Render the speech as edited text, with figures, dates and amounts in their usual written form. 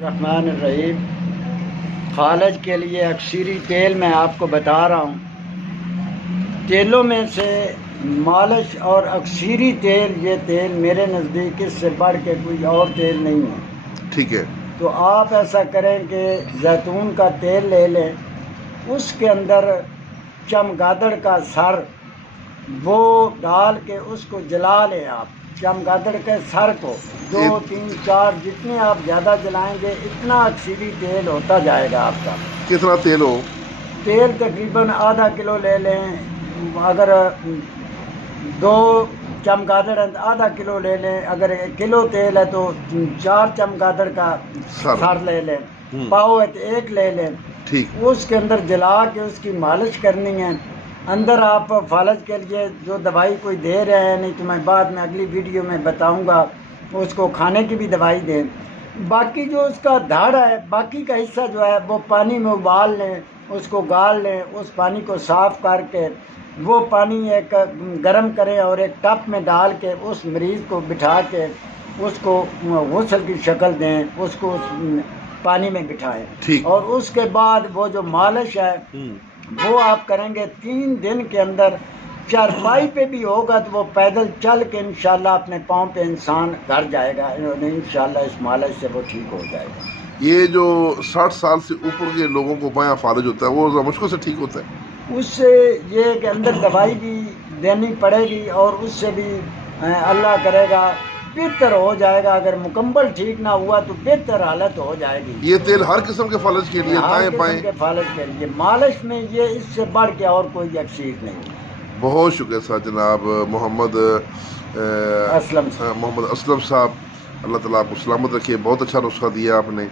الرحمن الرحیم۔ فالج کے لیے اکثری تیل میں آپ کو بتا رہا ہوں، تیلوں میں سے مالش اور اکثری تیل، یہ تیل میرے نزدیک اس سے بڑھ کے کوئی اور تیل نہیں ہے۔ ٹھیک ہے، تو آپ ایسا کریں کہ زیتون کا تیل لے لیں، اس کے اندر چمگادڑ کا سر وہ ڈال کے اس کو جلا لیں۔ آپ چمگادڑ کے سر کو 2 3 4 جتنے آپ زیادہ جلائیں گے اتنا اکثری تیل ہوتا جائے گا آپ کا۔ کتنا تیل ہو؟ تیل تقریباً آدھا کلو لے لیں، اگر 2 چمگادڑ آدھا کلو لے لیں، اگر 1 کلو تیل ہے تو 4 چمگادڑ کا سر لے لیں، پاؤ ہے تو 1 لے لیں۔ ٹھیک، اس کے اندر جلا کے اس کی مالش کرنی ہے۔ اندر آپ فالج کے لیے جو دوائی کوئی دے رہے ہیں، نہیں تو میں بعد میں اگلی ویڈیو میں بتاؤں گا، اس کو کھانے کی بھی دوائی دیں۔ باقی جو اس کا دھڑ ہے، باقی کا حصہ جو ہے وہ پانی میں ابال لیں، اس کو گال لیں، اس پانی کو صاف کر کے وہ پانی ایک گرم کریں اور ایک ٹپ میں ڈال کے اس مریض کو بٹھا کے اس کو غسل کی شکل دیں، اس کو پانی میں بٹھائیں۔ اور اس کے بعد وہ جو مالش ہے وہ آپ کریں گے 3 دن کے اندر۔ چارپائی پہ بھی ہوگا تو وہ پیدل چل کے انشاءاللہ اپنے پاؤں پہ انسان گھر جائے گا، انشاءاللہ اس مالش سے وہ ٹھیک ہو جائے گا۔ یہ جو 60 سال سے اوپر کے لوگوں کو بایاں فالج ہوتا ہے وہ مشکل سے ٹھیک ہوتا ہے؟ اس سے یہ کہ اندر دوائی بھی دینی پڑے گی اور اس سے بھی اللہ کرے گا بہتر ہو جائے گا۔ اگر مکمل ٹھیک نہ ہوا تو بہتر حالت ہو جائے گی۔ یہ تیل ہر قسم کے فالج کے لیے، ہر دائیں قسم بائیں؟ کے فالج کے لیے، مالش میں یہ اس سے بڑھ کے اور کوئی اکثیر نہیں۔ بہت شکریہ صاحب جناب محمد اسلم صاحب، اللہ تعالیٰ آپ کو سلامت رکھیے۔ بہت اچھا نسخہ دیا آپ نے۔